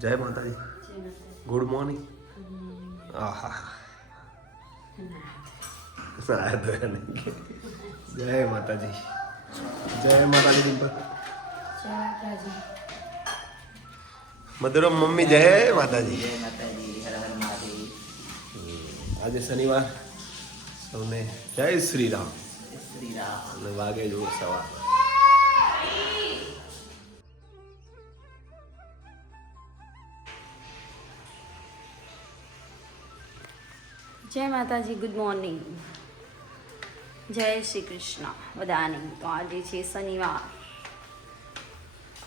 જય Mataji. Good morning આહા. જય માતાજી. જય માતાજી ડિમ્પલ. મધુરમ મમ્મી, જય માતાજી. આજે શનિવાર. સૌને જય શ્રી રામ. શ્રી રામ વાગે જુઓ સવાર જય માતાજી ગુડ મોર્નિંગ જય શ્રી કૃષ્ણ. બધાને તો આજે છે શનિવાર.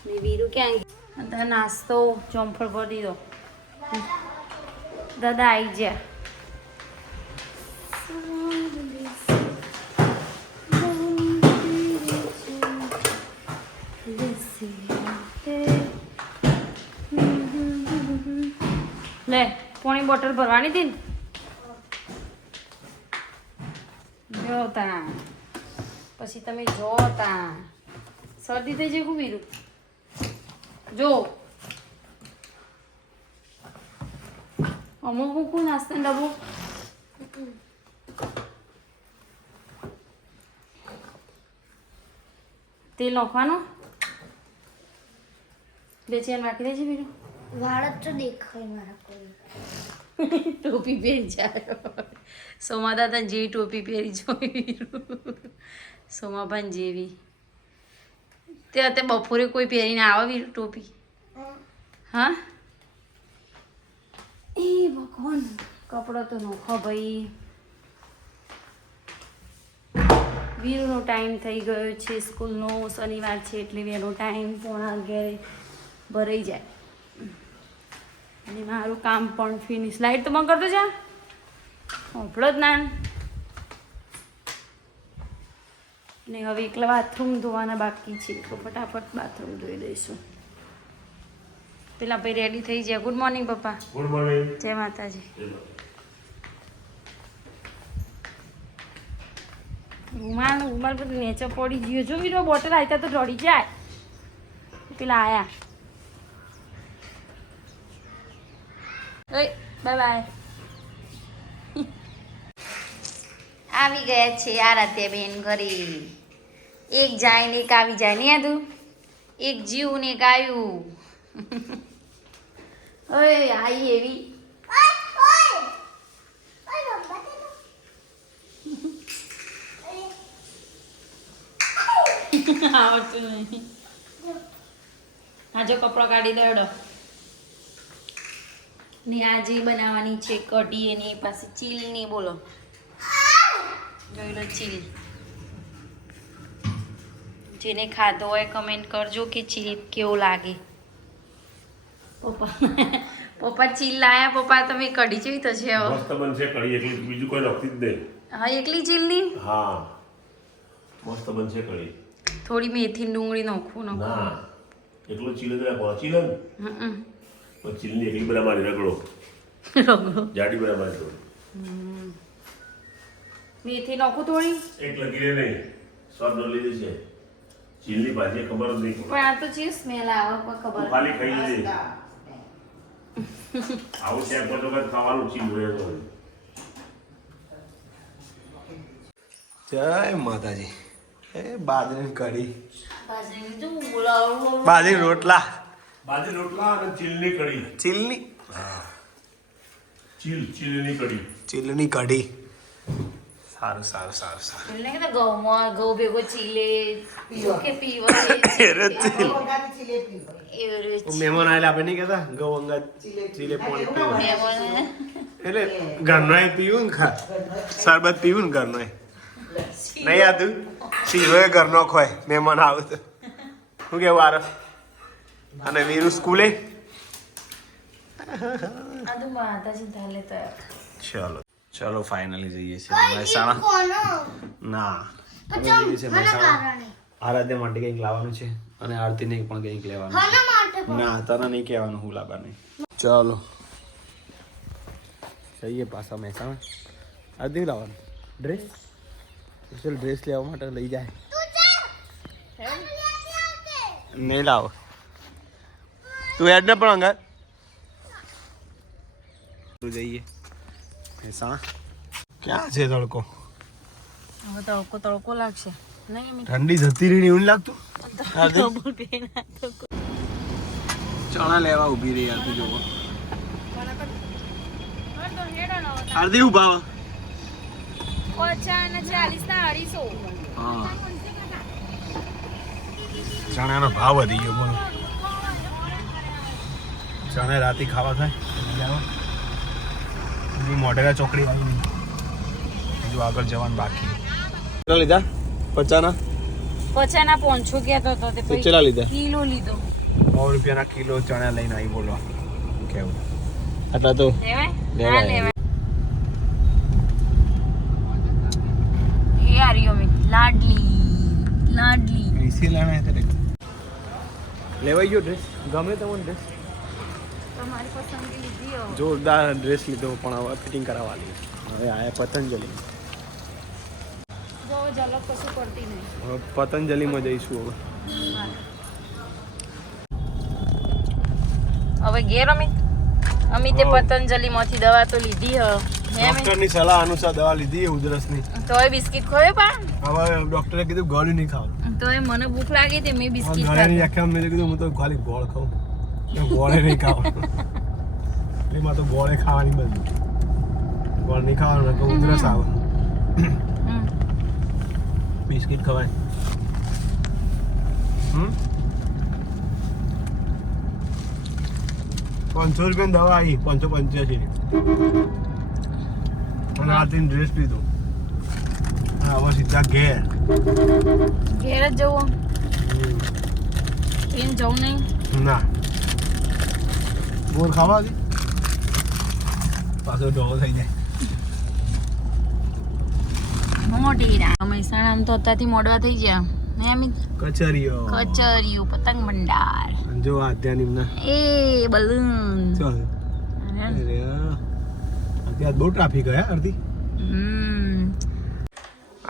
ને વીરુ ક્યાં ગઈ? નાસ્તો ચોંફળ ભરી દો. દાદા આવી ગયા. લે, પોણી બોટલ ભરવાની હતી ને? જો તા પછી તમે જો તા શરદી થઈ જાય કુબીરું. જો. અમુક મૂકું નાસ્તા ડબ્બો તેલ નાખવાનું. બે ચેન રાખી દેજે બીજું. વાળ જ તો દેખાય મારા કોઈ. ટોપી પહેરી જાય. સોમા દાદા જેવી ટોપી પહેરી જોઈ. સોમાભાન જેવી. ત્યાં તે બપોરે કોઈ પહેરીને આવે ટોપી? હા? એ ભગવાન, કપડો તો નોખો ભાઈ. વીરુનો ટાઈમ થઈ ગયો છે, સ્કૂલનો શનિવાર છે એટલે વહેલો ટાઈમ પોણા અગિયારે ભરાઈ જાય. અને મારું કામ પણ ફિનિશ લાઈટ તો બંધ કરતો જા હોપડો જ ના ને હવે એકલા બાથરૂમ ધોવાના બાકી છે. તો ફટાફટ બાથરૂમ ધોઈ દઈશું. પેલા ભાઈ રેડી થઈ જાય ગુડ મોર્નિંગ પપ્પા. ગુડ મોર્નિંગ જય માતાજી. રૂમાલ રૂમાલ બધું નેચો પડી ગયો. જો વીરો બોટલ આવતા તો રડી જાય. પેલા આયા. ઓય બાય બાય આવી ગયા છે આરાધ્ય બેન ઘરે. એક જાય ને એક આવી જાય ને યાદું એક જીવ ને એક આવ્યું ઓય આવી એવી. આવડતું નહીં. જો કપડો કાઢી દડો. ને આજે બનાવવાની છે કઢી એની પાસે ચીલની બોલો. જોઈ લો ચીલ. જેને ખાધો હોય કમેન્ટ કરજો કે ચીલ કેવો લાગે. પપ્પા પપ્પા ચીલ લાયા પપ્પા તમે કઢી જેવી તો છે મસ્ત બનશે કઢી એકલી બીજું કોઈ નાખતી જ નહીં. હા એકલી ચીલની? હા મસ્ત બનશે કઢી. થોડી મેથી ડુંગળી નાખું નાખું. ના એકલો ચીલ તો નાખવાનો ચીલે હમ. ચીલની એકલી બના મારી રગડો. રગો જાડી બના મારી દો મેથી નાખું થોડી? એક લગીરે નહીં સ્વાદ નો લીધી છે. ચીલની ભાજી ખબર જ નહીં પણ આ તો છે સ્મેલ આવે પણ ખબર ખાલી ખાઈ લીધી આવું છે તો કઈ ખાવાનું ચીલ રહે તો જય માતાજી. એ બાજરીની કઢી. બાજરીની તો બોલાવો. બાજરી રોટલા. બાજી રોટલા અને ચીલની કઢી. ચીલની? ચીલ ચીલની કઢી. ચીલની કઢી. સારું સારું સારું સારું. એટલે કે ઘઉંમાં ઘઉં ભેગો ચીલે પીવો કે પીવો કે ચીલ. મહેમાન આવેલા આપણે નહીં કહેતા? ગૌ અંગા ચીલે પાણી પીવું. એટલે ઘરનો એ પીવું ને ખા? શરબત પીવું ને ઘરનો નહીં આતું એ ઘરનો ખોય. મહેમાન આવે તો. શું કેવું આર અને વીરુ સ્કૂલે? ચાલો ચલો. ચલો ફાઇનલી જઈએ છીએ. મહેસાણા? ના. આરાધ્ય માટે કંઈક લાવવાનું છે અને આરતીને પણ કંઈક લેવાનું છે. ના તને નહીં કહેવાનું હું લાવવાનું. ચાલો. જઈએ પાછા મહેસાણા. આરતી લાવવાનું? ડ્રેસ? સ્પેશિયલ ડ્રેસ લેવા માટે લઈ જાય. નહીં લાવો. તું હેડ ને પણ અંગા જઈએ. મહેસાણા ક્યાં છે તડકો? હવે તડકો તડકો લાગશે. નહીં ઠંડી જતી રહી એવું લાગતું? ચણા લેવા ઊભી રહી હતી જોવો. હાર્દી ઊભા ચણાનો ભાવ વધી ગયો બોલો. ચણા રાતે ખાવા થાય. મોઢેરા ચોકડી આવી હજુ આગળ જવાનું બાકી. કેટલા લીધા? પચાના? પચાના પોંચો કહેતો હતો તે કેટલા લીધા? કિલો લીધો. સો રૂપિયાના કિલો ચણા લઈને આવી બોલો. કેવું આટલા તો લાડલી લાડલી. લેવાઈ ગયો ડ્રેસ ગમે તમને ડ્રેસ તમારી પસંદગી લીધી હો જોરદાર ડ્રેસ લીધો પણ હવે ફિટિંગ કરાવવાની હવે આ પતંજલિ. જો ઝલક કશું કરતી નહીં. હવે પતંજલિમાં જઈશું હવે. હવે ઘેર અમિત અમિતે પતંજલિ માંથી દવા તો લીધી? ડોક્ટરની સલાહ અનુસાર દવા લીધી ઉધરસની. તોય બિસ્કિટ ખોયો પણ હવે ડોક્ટરે કીધું ગળ્યું નહીં ખાવ તોય મને ભૂખ લાગી હતી મેં બિસ્કિટ ખાધી. આખ્યા મેં કીધું હું તો ખાલી ગોળ ખાઉં. ગોળે નહીં ખાવ. એમાં તો ગોળે ખાવાની બધી. ગોળ નહીં ખાવાનું તો ઉધરસ આવે. બિસ્કિટ ખવાય. પાંચસો રૂપિયાની દવા આવી પાંચસો પંચ્યાસી. અને આ ડ્રેસ લીધો હવે સીધા ઘેર. ઘેર જ જવું. ટ્રેન જવું નહીં? ના. ગોળ ખાવા હતી પાછો ઢોળો થઈ જાય મોટી રા મહેસાણા તો અત્યારથી મોડવા થઈ ગયા. અમિત કચેરીઓ. પતંગ ભંડાર. જો આધ્યા નિમના. એ બલૂન. ચાલ અરે. અત્યારે બહુ ટ્રાફિક ગયા અડધી. હમ.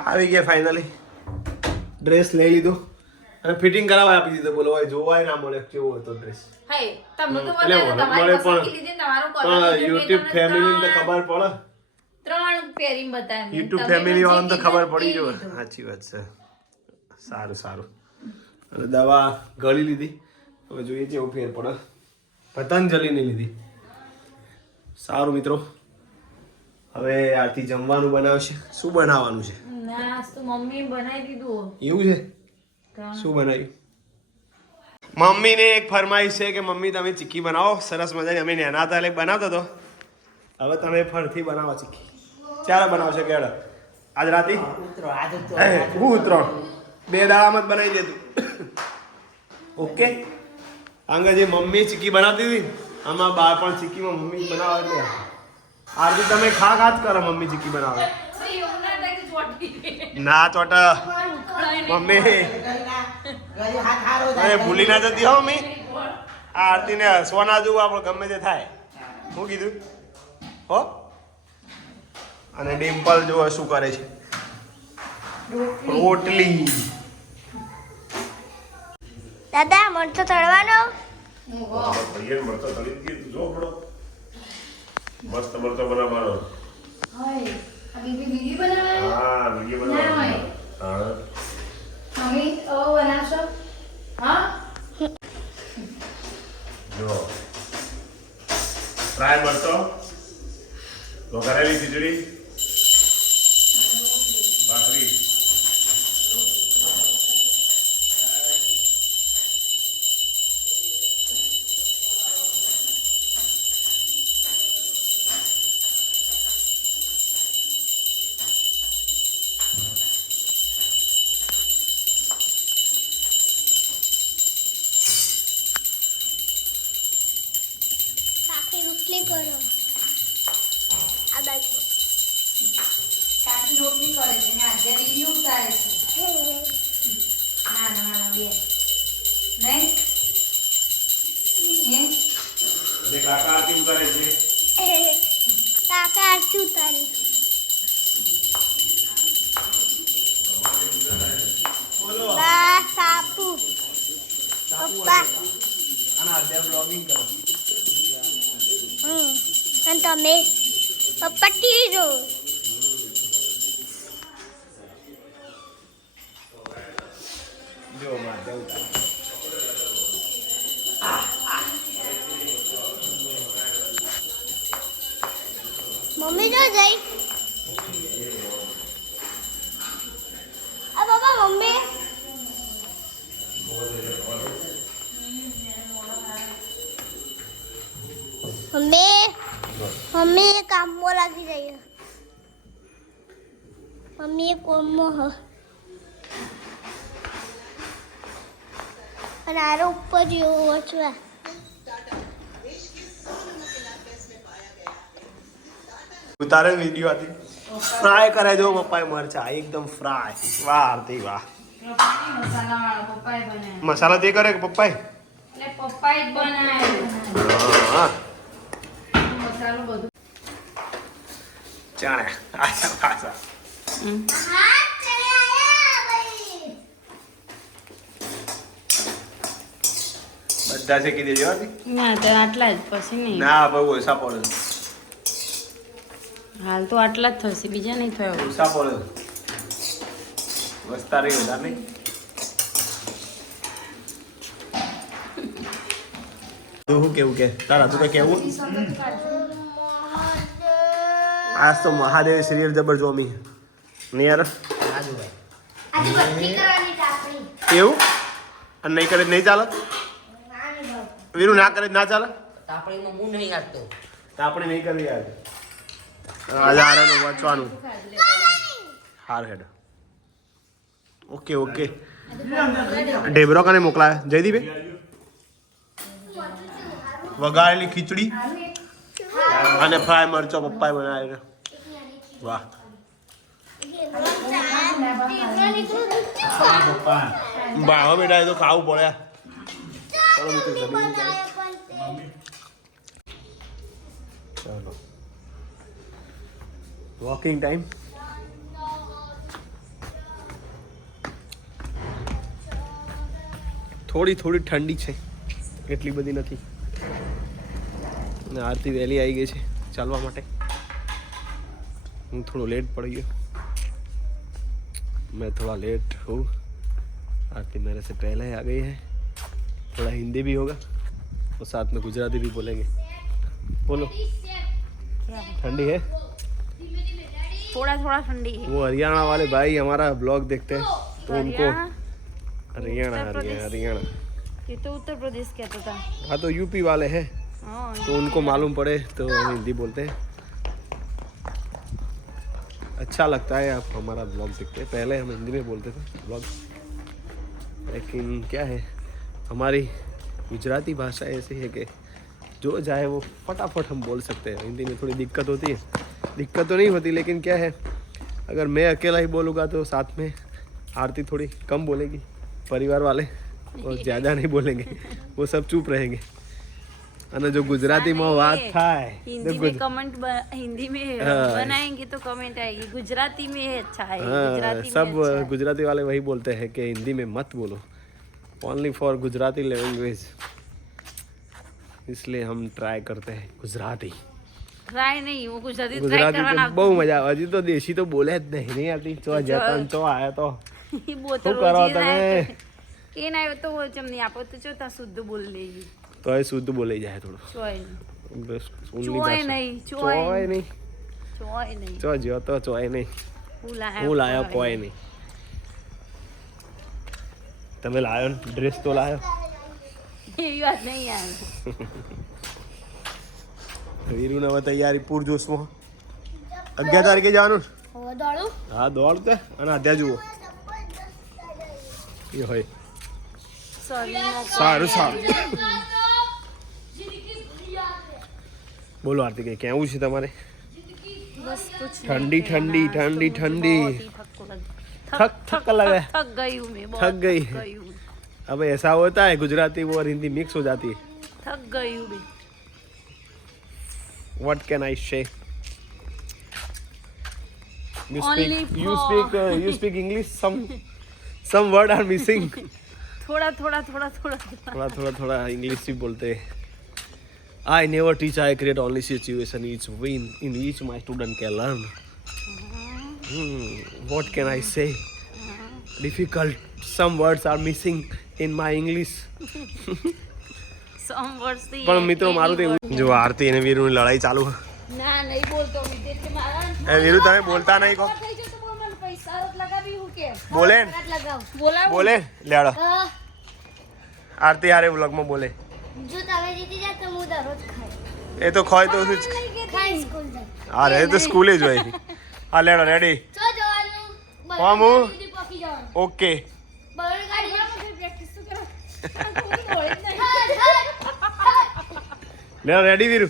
આવી ગયા ફાઇનલી ડ્રેસ લઈ લીધો. અને ફિટિંગ કરાવવા આપી દીધો બોલો હવે જોવાય ના મળે કેવો હતો ડ્રેસ મળે ને પણ યુટ્યુબ ફેમિલી તો ખબર પડે. ત્રણ પેરિંગ બતાય યુટ્યુબ ફેમિલી વાળાને તો ખબર પડી જો સાચી વાત છે. સારું સારું. અને દવા ગળી લીધી. હવે જોઈએ છે એવું ફેર પડે. પતંજલિની લીધી. સારું મિત્રો. હવે આથી જમવાનું બનાવશે. શું બનાવવાનું છે? ના મમ્મી બનાવી દીધું? એવું છે? શું બનાવ્યું? મમ્મીને એક ફરમાઈશ છે કે મમ્મી તમે ચીક્કી બનાવો. સરસ મજાની અમે નાના હતા એટલે બનાવતો હતો હવે તમે ફરથી બનાવો ચીક્કી. ચાલો બનાવશો કેળ. આજ રાતી? ઉતરો આજ ઉતરો હે, ઉતરણ બે દાડામાં જ બનાવી દેતું ઓકે? આંગા જે મમ્મી ચીક્કી બનાવતી હતી આમાં બાર પણ ચીક્કીમાં મમ્મી બનાવે એટલે આરતી તમે ખા ખા જ કરો મમ્મી ચીક્કી બનાવે ના ચોટ. મમ્મી. અરે ભૂલી ના જતી હો મમ્મી. આ આરતીને હસવા ના જવું આપણે ગમે તે થાય. શું કીધું? હો? અને ડિમ્પલ જો શું કરે છે. રોટલી. દાદા મરચો તળવાનો? ભૈયાને મરતો તળી જ જો પડો. મસ્ત મરતો બનાવવાનો. હા વીડિયો બનાવવાનો. હા. જો. ફ્રાય મરતો વઘારેલી ખીચડી? કાચું તારી? બા સાપુ પપ્પા. અને તમે? પપ્પા ટીવી જોવું મમ્મી એ કામમાં લાગી જઈએ મમ્મી એ કોમમાં હ. અને આરો ઉપર જેવો વચવા ઉતારે વીડિયો હતી ફ્રાય કરાય જો પપ્પાએ મરચા એકદમ ફ્રાય વાહ આરતી વાહ. મસાલા તે કરે કે પપ્પાએ? એટલે પપ્પાએ જ બનાવ્યો. હા. મસાલો બધું ચાણે આછા પાછા બધા શેકી દેજો હતી ના તો આટલા જ પછી નહીં. ના બહુ ઓછા પડે હાલ તો આટલા જ થશે બીજા નહીં થયો. ઓછા પડે વસ્તા રહી વધારે નહીં. તો શું કેવું કે? તારા તું કઈ કેવું? આજ તો મહાદેવ શરીર જબર જોમી. ને યાર સારું ભાઈ આજે બત્રી કરવાની ટાપણી એવું? અને નહીં કરે નહીં ચાલે? વીરુ ના કરે ના ચાલે? તાપણીમાં હું નહીં હાલતો તો. આપણે નહીં કરવી યાર. આજે આરાનું વાંચવાનું. હાર હેડ. Okay okay. ઢેબરો કને મોકલાય? જયદીપે? વગાડેલી ખીચડી અને ફ્રાય મરચો પપ્પાએ બનાવ્યો વાહ. બાવા બેટા એ તો ખાવું પડે. ચલો મિત્રો જમીન ચાલો. વોકિંગ ટાઈમ થોડી થોડી ઠંડી છે. એટલી બધી નથી. આરતી વહેલી આવી ગઈ છે ચાલવા માટે. હું થોડો લેટ પડી ગયો मैं थोड़ा लेट हूँ आरती मेरे से पहले ही आ गई है थोड़ा हिंदी भी होगा और साथ में गुजराती भी बोलेंगे बोलो ठंडी है થોડા થોડા ઠંડી है वो हरियाणा वाले भाई हमारा ब्लॉग देखते हैं तो उनको हरियाणा हरियाणा उत्तर हरियाणा प्रदेश। हरियाणा ये तो उत्तर प्रदेश कहता था हाँ तो यूपी वाले हैं हाँ तो उनको मालूम पड़े तो हम हिंदी बोलते हैं अच्छा लगता है आप हमारा ब्लॉग देखते हैं। पहले हम हिंदी में बोलते थे ब्लॉग लेकिन क्या है, हमारी गुजराती भाषा ऐसी है कि जो चाहे वो फटाफट हम बोल सकते हैं। हिंदी में थोड़ी दिक्कत होती है। दिक्कत तो नहीं होती, लेकिन क्या है, अगर मैं अकेला ही बोलूँगा तो साथ में आरती थोड़ी कम बोलेगी, परिवार वाले और ज़्यादा नहीं बोलेंगे, वो सब चुप रहेंगे। અને જો ગુજરાતીમાં વાત થાય તો हिंदी में गुज- कमेंट ब- हिंदी में हाँ। बनाएंगे तो कमेंट आएगी गुजराती में अच्छा है हाँ, गुजराती में सब अच्छा है। गुजराती वाले वही बोलते हैं कि हिंदी में मत बोलो ओनली फॉर गुजराती लैंग्वेज इसलिए हम ट्राई करते हैं गुजराती ટ્રાય નહીં હું ગુજરાતી ટ્રાય ગુજરાતી કરવાના તો બહુ મજા આવે હજી તો દેશી તો બોલે જ નહીં નહીં આવતી ચો જતા ને ચો આયા તો એ બહુ તો શું કરો રોજ તમે? એ ના આવ્યો તો ચમ નહીં આપો તો ચોથા શુદ્ધ બોલ લેવી તો એ શુદ્ધ બોલાઈ જાય થોડું બસ ચોય નહીં, ચોય ચોય નહીં. ચોય નહીં. ચો જ્યો તો ચોય નહીં. હું લાયો કોઈ નહીં. તમે લાયો ને? ડ્રેસ તો લાયો? એવી વાત નહીં યાર વીરુને હવે તૈયારી પૂરજોશમાં અગિયાર તારીખે જવાનું હા દોડ તે. અને અત્યારે જુઓ. એ હોય. સારું સારું बोलो બોલો આરતી કેવું છે તમારે? ठंडी ठंडी ठंडी ठंडी थक थक लगा थक गई हूँ मैं थक गई है अब ऐसा होता है गुजराती वो और हिंदी मिक्स हो जाती है थक गई हूँ मैं व्हाट कैन आई से You speak, you speak, uh, you speak English. Some, some word are missing. थोड़ा थोड़ा थोड़ा थोड़ा थोड़ा थोड़ा थोड़ा इंग्लिश भी बोलते हैं I never teach, I create only situation each win in which my student can learn. Hmm, what can I say? Difficult. Some words are missing in my English. સમ વર્ષથી પણ મિત્રો મારું તે જો આરતી અને વીરુની લડાઈ ચાલુ ના નહીં બોલતો એ વીરુ તમે બોલતા નહીં કે બોલે બોલે લેડો આરતી હારે વ્લોગમાં બોલે જો તમે જીતી જાય તો હું દરરોજ ખાઈ એ તો ખોય તો શું ખાઈ સ્કૂલ જાય અરે એ તો સ્કૂલે જ હોય. હા લેડો રેડી તો જવાનું. હા, હું. જવાનું. ઓકે. બરાબર ગાડી પ્રેક્ટિસ તો કરો? લેડો રેડી વીરુ?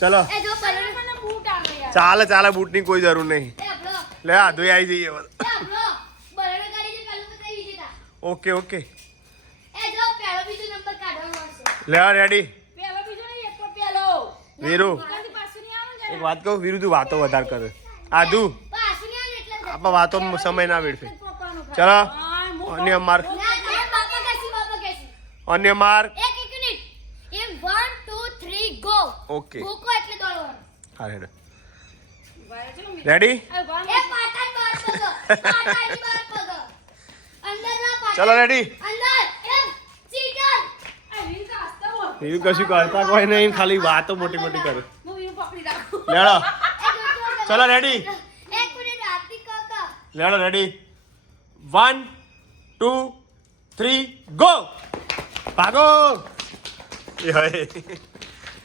ચલો. એ જો ચાલે ચાલે બૂટની કોઈ જરૂર નહીં. લે આ ધોઈ આવી જઈએ ઓકે ઓકે એ જો પહેલો બીજો નંબર કાઢવાનો હશે લે રેડી વીરુ. એક વાત કહું વીરુ તું વાતો વધારે કરે. આદુ આપણા વાતો સમય ના વેડફે. પપ્પાનું ચલો. અન્ય માર્ક. અન્ય માર્ક. એક એક મિનિટ. એમ 1 2 3 ગો ઓકે હા હેડ. રેડી ચલો રેડી એ પાટણ બહાર પગો પાટણની બહાર પગો અંદર ના પાટણ ચલો રેડી અંદર એમ ચીટર આ રીલ તો આસ્તા બોલ. બીજું કશું કરતા કોઈ નહીં ખાલી વાતો મોટી મોટી કરે. લેડો. ચલો રેડી લેડો ready one two three go ભાગો!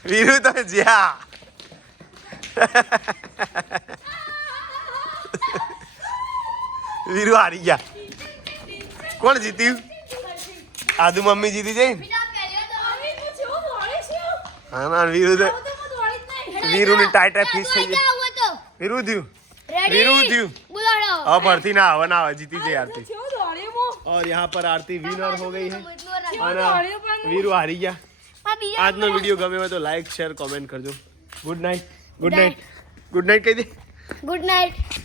વીરુ તો જ્યાં. વીરુ હારી ગયા. કોણ જીત્યું? આદુ મમ્મી જીતી જઈ બીજા પહેલો તો આવી તું જેવું દોડે છે હા ના વીરુ તો હું તો હું દોડી જ નહીં વીરુની ટાઈ ટાઈ ફીસ થઈ ગઈ આવું તો વીરુ થયું રેડી વીરુ થયું બોલાડો હવે ભરતી ના આવે ના આવે જીતી જઈ આરતી જેવું દોડે હું और यहाँ पर आरती विनर हो गई है જેવું और દોડ્યું પણ વીરુ હારી ગયા આ બીજા આજનો વિડીયો ગમે હોય તો લાઈક શેર કોમેન્ટ કરજો good night good night good night કહી દે ગુડ નાઇટ